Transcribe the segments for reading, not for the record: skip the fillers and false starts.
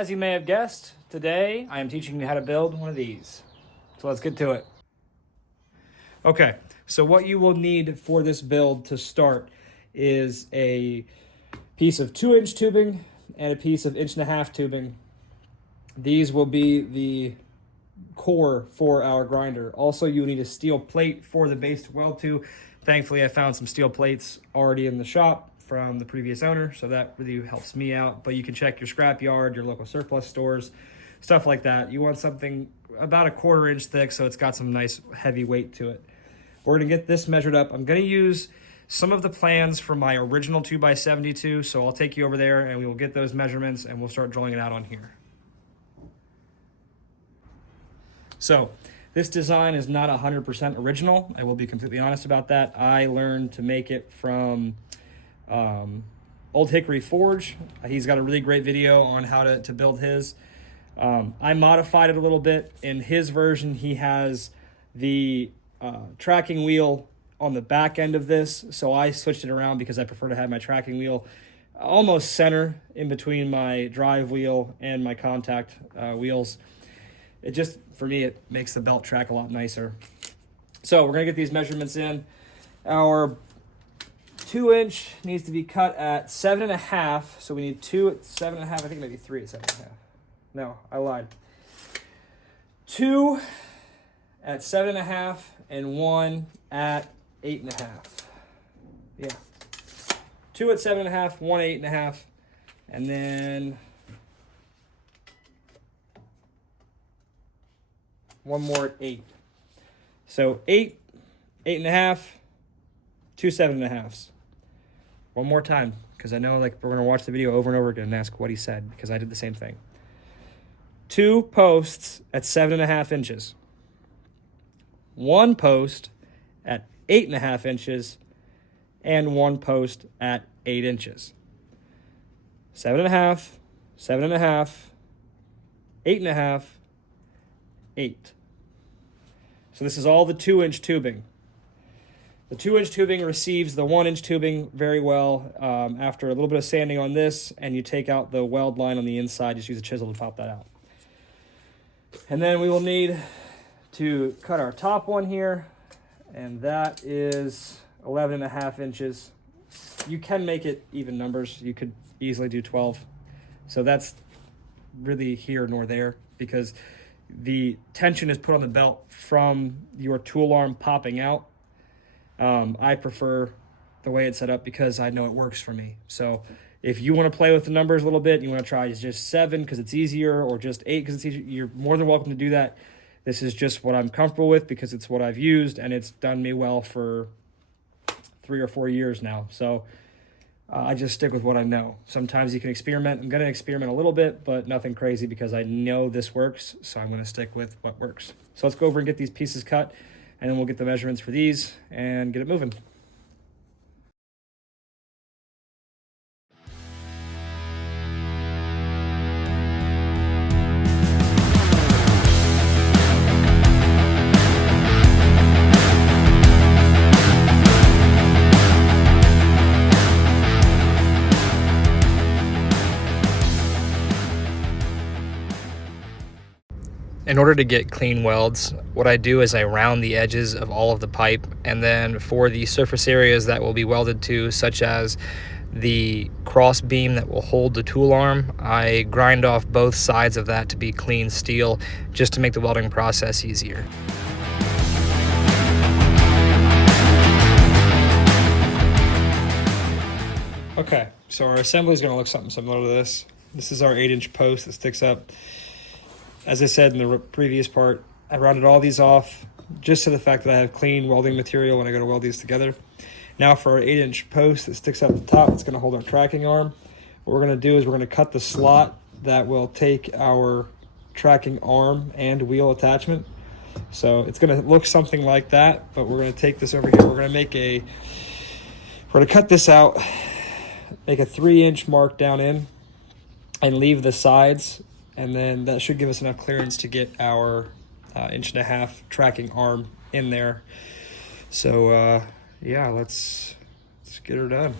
As you may have guessed, today I am teaching you how to build one of these. So let's get to it. Okay, so what you will need for this build to start is a piece of 2-inch tubing and a piece of 1.5-inch tubing. These will be the core for our grinder. Also, you need a steel plate for the base to weld to. Thankfully, I found some steel plates already in the shop from the previous owner, so that really helps me out. But you can check your scrap yard, your local surplus stores, stuff like that. You want something about a 1/4 inch thick so it's got some nice heavy weight to it. We're gonna get this measured up. I'm gonna use some of the plans from my original 2x72, so I'll take you over there and we will get those measurements and we'll start drawing it out on here. So this design is not 100% original. I will be completely honest about that. I learned to make it from Old Hickory Forge. He's got a really great video on how to build his. I modified it a little bit. In his version, he has the tracking wheel on the back end of this, so I switched it around because I prefer to have my tracking wheel almost center in between my drive wheel and my contact wheels. It just, for me, it makes the belt track a lot nicer. So we're gonna get these measurements in. Our 2-inch needs to be cut at 7.5, so we need 2 at 7.5. I think maybe 3 at 7.5. No, I lied. 2 at 7.5 and 1 at 8.5. Yeah. 2 at 7.5, 1 at 8.5, and then one more at 8. So 8, 8.5, 2 7.5s. One more time, because I know like we're gonna watch the video over and over again and ask what he said, because I did the same thing. 2 posts at 7.5 inches. 1 post at 8.5 inches, and 1 post at 8 inches. 7.5, 7.5, 8.5, 8. So this is all the 2-inch tubing. The 2-inch tubing receives the 1-inch tubing very well. After a little bit of sanding on this, and you take out the weld line on the inside, just use a chisel to pop that out. And then we will need to cut our top one here, and that is 11.5 inches. You can make it even numbers. You could easily do 12. So that's really here nor there, because the tension is put on the belt from your tool arm popping out. I prefer the way it's set up because I know it works for me. So if you want to play with the numbers a little bit, you want to try just 7 because it's easier, or just 8 because it's easier, you're more than welcome to do that. This is just what I'm comfortable with because it's what I've used and it's done me well for 3 or 4 years now. So I just stick with what I know. Sometimes you can experiment. I'm going to experiment a little bit, but nothing crazy because I know this works. So I'm going to stick with what works. So let's go over and get these pieces cut, and then we'll get the measurements for these and get it moving. In order to get clean welds, what I do is I round the edges of all of the pipe, and then for the surface areas that will be welded to, such as the cross beam that will hold the tool arm, I grind off both sides of that to be clean steel, just to make the welding process easier. Okay, so our assembly is going to look something similar to this. This is our 8-inch post that sticks up. As I said in the previous part, I rounded all these off just to the fact that I have clean welding material when I go to weld these together. Now for our 8-inch post that sticks out the top, it's going to hold our tracking arm. What we're going to do is we're going to cut the slot that will take our tracking arm and wheel attachment. So it's going to look something like that, but we're going to take this over here. We're going to cut this out, make a 3-inch mark down in, and leave the sides. And then that should give us enough clearance to get our 1.5-inch tracking arm in there. So yeah, let's get her done.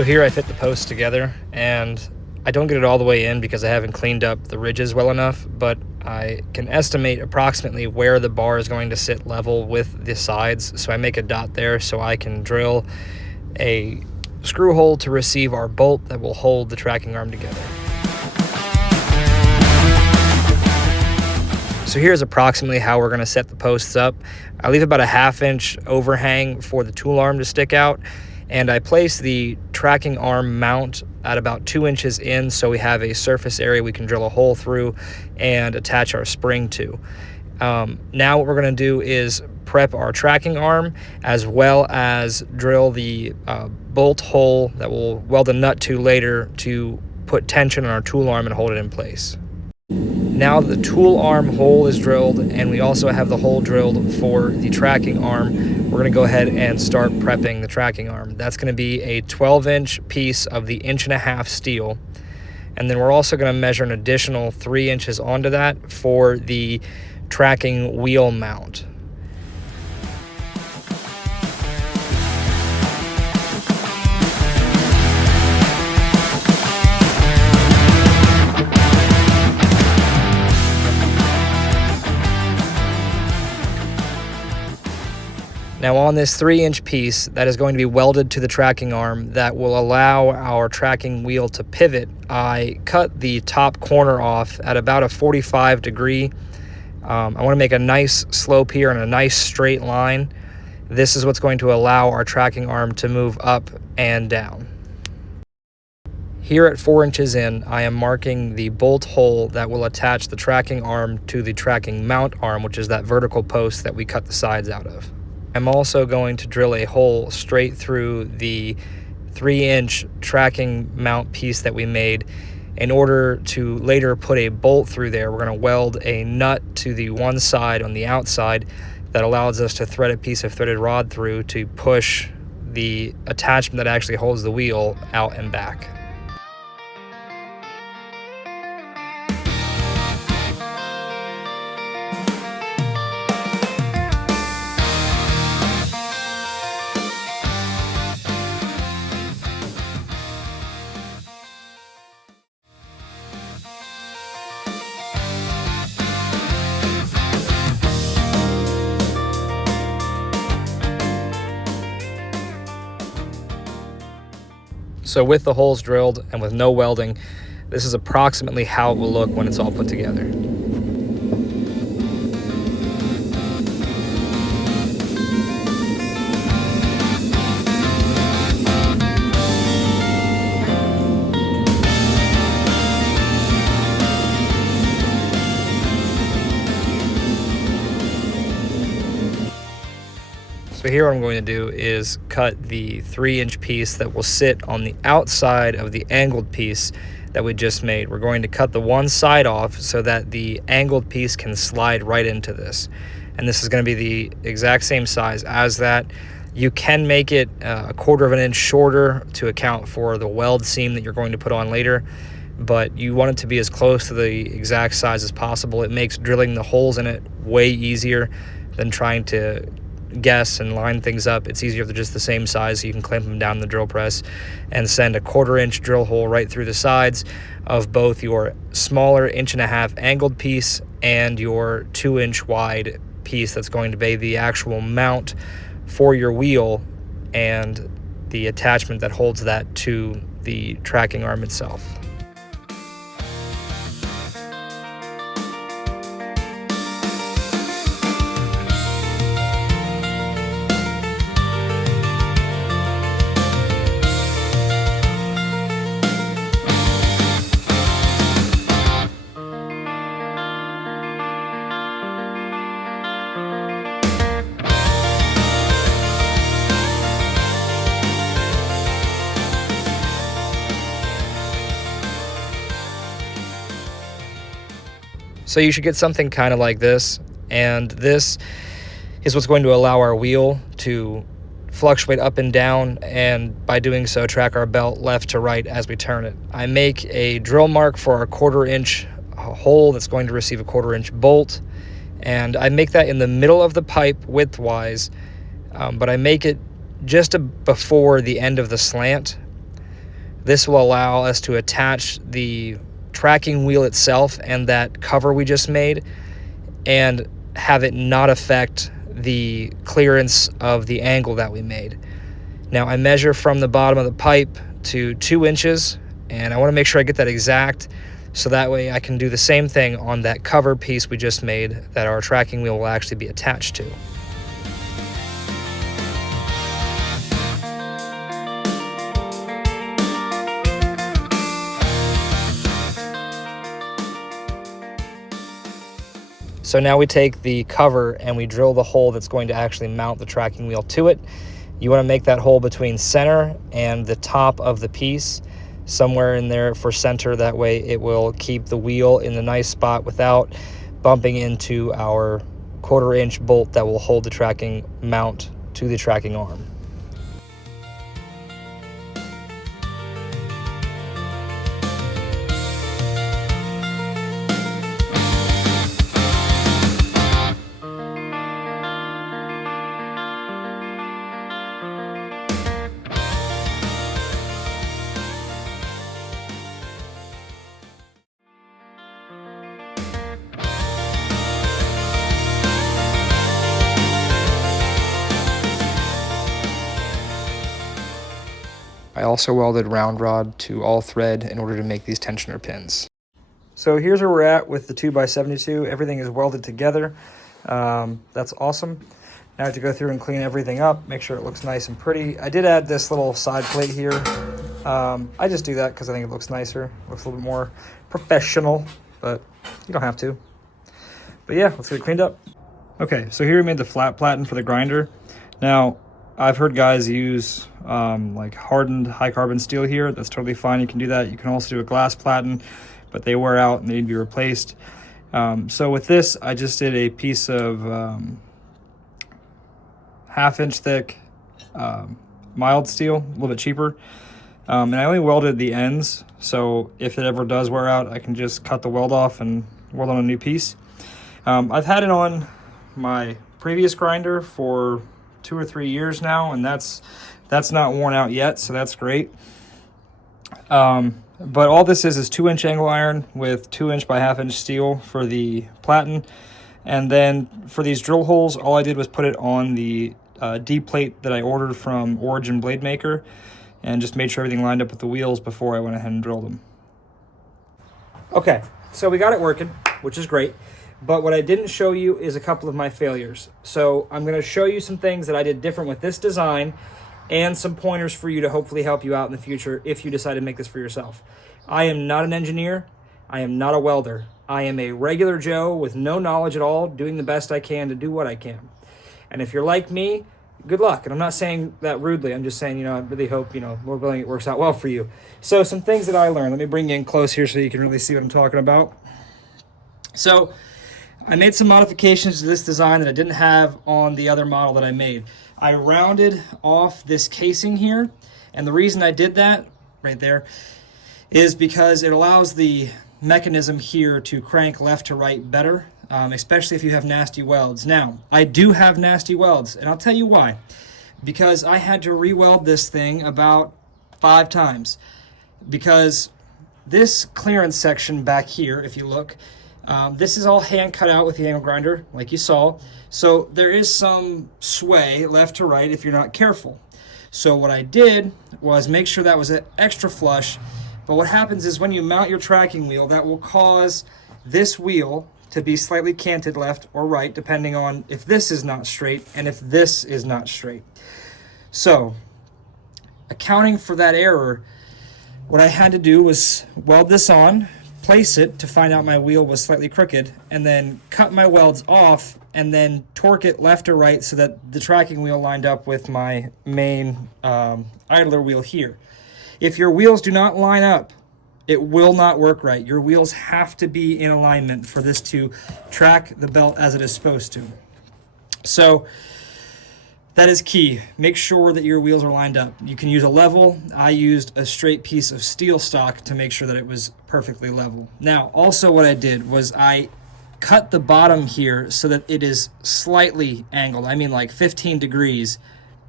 So here I fit the posts together, and I don't get it all the way in because I haven't cleaned up the ridges well enough, but I can estimate approximately where the bar is going to sit level with the sides. So I make a dot there so I can drill a screw hole to receive our bolt that will hold the tracking arm together. So here's approximately how we're going to set the posts up. I leave about a 1/2 inch overhang for the tool arm to stick out, and I place the tracking arm mount at about 2 inches in so we have a surface area we can drill a hole through and attach our spring to. Now what we're going to do is prep our tracking arm as well as drill the bolt hole that we'll weld a nut to later to put tension on our tool arm and hold it in place. Now the tool arm hole is drilled and we also have the hole drilled for the tracking arm, we're going to go ahead and start prepping the tracking arm. That's going to be a 12-inch piece of the 1.5 inch steel. And then we're also going to measure an additional 3 inches onto that for the tracking wheel mount. Now on this 3-inch piece that is going to be welded to the tracking arm that will allow our tracking wheel to pivot, I cut the top corner off at about a 45 degree. I want to make a nice slope here and a nice straight line. This is what's going to allow our tracking arm to move up and down. Here at 4 inches in, I am marking the bolt hole that will attach the tracking arm to the tracking mount arm, which is that vertical post that we cut the sides out of. I'm also going to drill a hole straight through the 3-inch tracking mount piece that we made. In order to later put a bolt through there, we're going to weld a nut to the one side on the outside that allows us to thread a piece of threaded rod through to push the attachment that actually holds the wheel out and back. So with the holes drilled and with no welding, this is approximately how it will look when it's all put together. So here what I'm going to do is cut the 3-inch piece that will sit on the outside of the angled piece that we just made. We're going to cut the one side off so that the angled piece can slide right into this. And this is going to be the exact same size as that. You can make it a 1/4 inch shorter to account for the weld seam that you're going to put on later, but you want it to be as close to the exact size as possible. It makes drilling the holes in it way easier than trying to guess and line things up. It's easier if they're just the same size, so you can clamp them down in the drill press and send a 1/4 inch drill hole right through the sides of both your smaller 1.5 inch angled piece and your 2-inch wide piece that's going to be the actual mount for your wheel and the attachment that holds that to the tracking arm itself. So you should get something kind of like this, and this is what's going to allow our wheel to fluctuate up and down, and by doing so track our belt left to right as we turn it. I make a drill mark for our 1/4 inch hole that's going to receive a 1/4 inch bolt, and I make that in the middle of the pipe widthwise, but I make it just before the end of the slant. This will allow us to attach the tracking wheel itself and that cover we just made and have it not affect the clearance of the angle that we made. Now I measure from the bottom of the pipe to 2 inches, and I want to make sure I get that exact so that way I can do the same thing on that cover piece we just made that our tracking wheel will actually be attached to. So now we take the cover and we drill the hole that's going to actually mount the tracking wheel to it. You want to make that hole between center and the top of the piece, somewhere in there for center. That way it will keep the wheel in the nice spot without bumping into our 1/4 inch bolt that will hold the tracking mount to the tracking arm. I also welded round rod to all thread in order to make these tensioner pins. So here's where we're at with the 2x72. Everything is welded together. That's awesome. Now I have to go through and clean everything up, make sure it looks nice and pretty. I did add this little side plate here. I just do that because I think it looks nicer, looks a little bit more professional, but you don't have to. But yeah, let's get it cleaned up. Okay, so here we made the flat platen for the grinder. Now, I've heard guys use like hardened high carbon steel here. That's totally fine. You can do that. You can also do a glass platen, but they wear out and they need to be replaced. So with this, I just did a piece of 1/2 inch thick mild steel, a little bit cheaper. And I only welded the ends. So if it ever does wear out, I can just cut the weld off and weld on a new piece. I've had it on my previous grinder for 2 or 3 years now, and that's not worn out yet, so that's great. But all this is 2 inch angle iron with 2 inch by 1/2 inch steel for the platen. And then for these drill holes, all I did was put it on the D plate that I ordered from Origin Blade Maker and just made sure everything lined up with the wheels before I went ahead and drilled them. Okay, so we got it working, which is great. But what I didn't show you is a couple of my failures. So I'm going to show you some things that I did different with this design and some pointers for you to hopefully help you out in the future if you decide to make this for yourself. I am not an engineer. I am not a welder. I am a regular Joe with no knowledge at all, doing the best I can to do what I can. And if you're like me, good luck. And I'm not saying that rudely. I'm just saying, I really hope, Lord willing, it works out well for you. So some things that I learned. Let me bring you in close here so you can really see what I'm talking about. So I made some modifications to this design that I didn't have on the other model that I made. I rounded off this casing here, and the reason I did that right there is because it allows the mechanism here to crank left to right better, especially if you have nasty welds. Now, I do have nasty welds, and I'll tell you why. Because I had to re-weld this thing about 5 times. Because this clearance section back here, if you look, this is all hand cut out with the angle grinder, like you saw. So there is some sway left to right if you're not careful. So what I did was make sure that was extra flush. But what happens is when you mount your tracking wheel, that will cause this wheel to be slightly canted left or right, depending on if this is not straight and if this is not straight. So, accounting for that error, what I had to do was weld this on, place it to find out my wheel was slightly crooked, and then cut my welds off and then torque it left or right so that the tracking wheel lined up with my main idler wheel here. If your wheels do not line up, it will not work right. Your wheels have to be in alignment for this to track the belt as it is supposed to. So that is key. Make sure that your wheels are lined up. You can use a level. I used a straight piece of steel stock to make sure that it was perfectly level. Now, also what I did was I cut the bottom here so that it is slightly angled. I mean like 15 degrees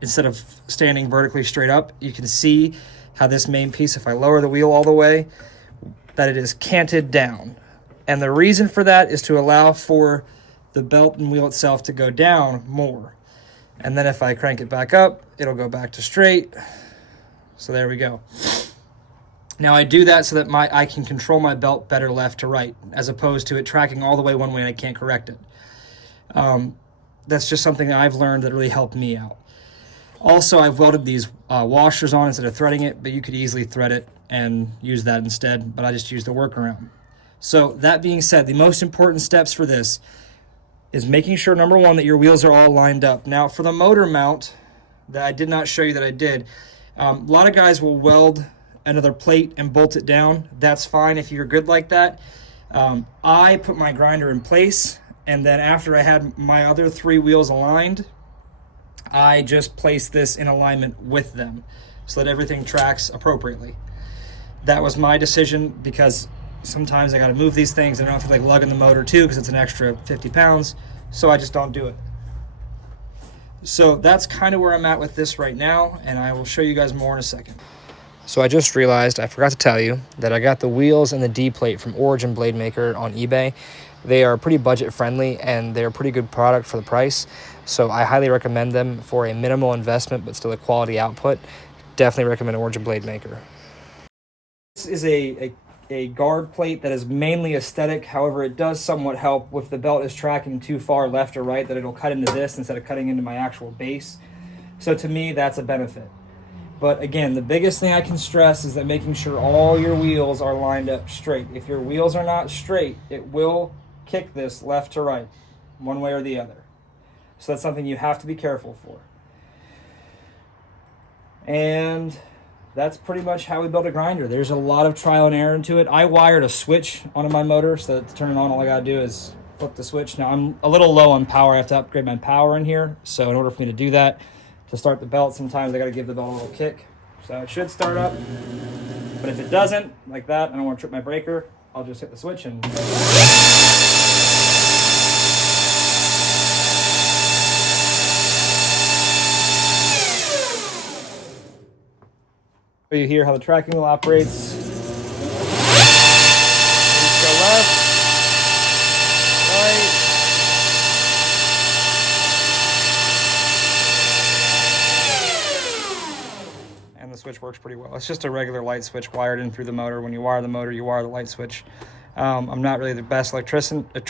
instead of standing vertically straight up. You can see how this main piece, if I lower the wheel all the way, that it is canted down. And the reason for that is to allow for the belt and wheel itself to go down more. And then if I crank it back up, it'll go back to straight. So there we go. Now I do that so that I can control my belt better left to right, as opposed to it tracking all the way one way and I can't correct it. That's just something that I've learned that really helped me out. Also, I've welded these washers on instead of threading it, but you could easily thread it and use that instead, but I just used the workaround. So that being said, the most important steps for this is making sure, number one, that your wheels are all lined up. Now, for the motor mount that I did not show you that I did, a lot of guys will weld another plate and bolt it down. That's fine if you're good like that. I put my grinder in place, and then after I had my other 3 wheels aligned, I just placed this in alignment with them so that everything tracks appropriately. That was my decision because sometimes I got to move these things and I don't feel like lugging the motor too because it's an extra 50 pounds, so I just don't do it. So that's kind of where I'm at with this right now, and I will show you guys more in a second. So I just realized I forgot to tell you that I got the wheels and the D plate from Origin Blade Maker on eBay. They are pretty budget friendly and they're a pretty good product for the price. So I highly recommend them for a minimal investment but still a quality output. Definitely recommend Origin Blade Maker. This is a guard plate that is mainly aesthetic. However, it does somewhat help if the belt is tracking too far left or right, that it'll cut into this instead of cutting into my actual base. So to me, that's a benefit. But again, the biggest thing I can stress is that making sure all your wheels are lined up straight. If your wheels are not straight, it will kick this left to right, one way or the other. So that's something you have to be careful for. And that's pretty much how we build a grinder. There's a lot of trial and error into it. I wired a switch onto my motor so that to turn it on, all I gotta do is flip the switch. Now I'm a little low on power. I have to upgrade my power in here. So in order for me to do that, to start the belt, sometimes I gotta give the belt a little kick. So it should start up. But if it doesn't, like that, I don't want to trip my breaker, I'll just hit the switch and... show you here how the tracking wheel operates. Go left, right. And the switch works pretty well. It's just a regular light switch wired in through the motor. When you wire the motor, you wire the light switch. I'm not really the best electrician. I'm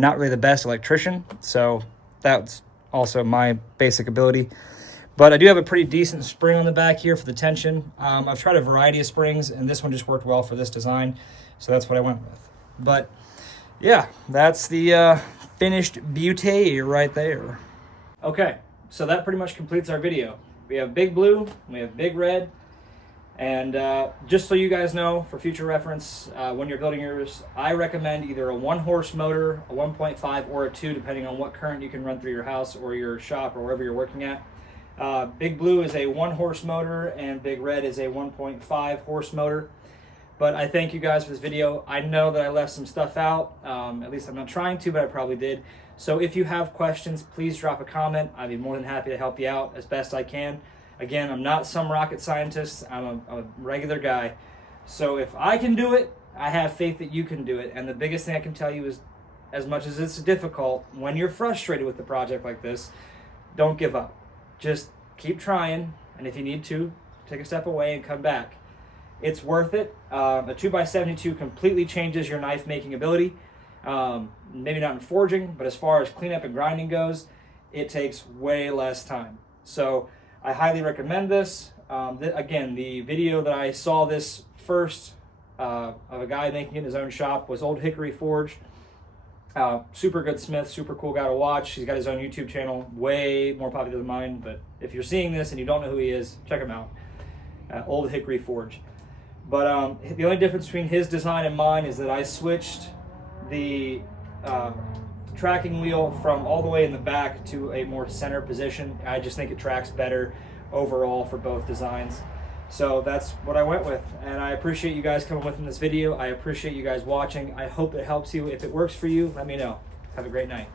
not really the best electrician, so that's also my basic ability. But I do have a pretty decent spring on the back here for the tension. I've tried a variety of springs, and this one just worked well for this design, so that's what I went with. But yeah, that's the finished beauty right there. Okay, so that pretty much completes our video. We have Big Blue, we have Big Red, and just so you guys know, for future reference, when you're building yours, I recommend either a 1-horse motor, a 1.5, or a 2, depending on what current you can run through your house or your shop or wherever you're working at. Big Blue is a 1-horse motor and Big Red is a 1.5 horse motor. But I thank you guys for this video. I know that I left some stuff out, at least I'm not trying to, but I probably did. So if you have questions, please drop a comment. I'd be more than happy to help you out as best I can. Again, I'm not some rocket scientist, I'm a regular guy. So if I can do it, I have faith that you can do it. And the biggest thing I can tell you is, as much as it's difficult, when you're frustrated with a project like this, don't give up. Just keep trying, and if you need to, take a step away and come back. It's worth it. A 2x72 completely changes your knife making ability. Maybe not in forging, but as far as cleanup and grinding goes, it takes way less time. So I highly recommend this. Again, the video that I saw this first of a guy making it in his own shop was Old Hickory Forge. Super good smith, super cool guy to watch. He's got his own YouTube channel, way more popular than mine, but if you're seeing this and you don't know who he is, check him out. Old Hickory Forge. But the only difference between his design and mine is that I switched the tracking wheel from all the way in the back to a more center position. I just think it tracks better overall for both designs. So that's what I went with, and I appreciate you guys coming with in this video. I appreciate you guys watching. I hope it helps you. If it works for you, let me know. Have a great night.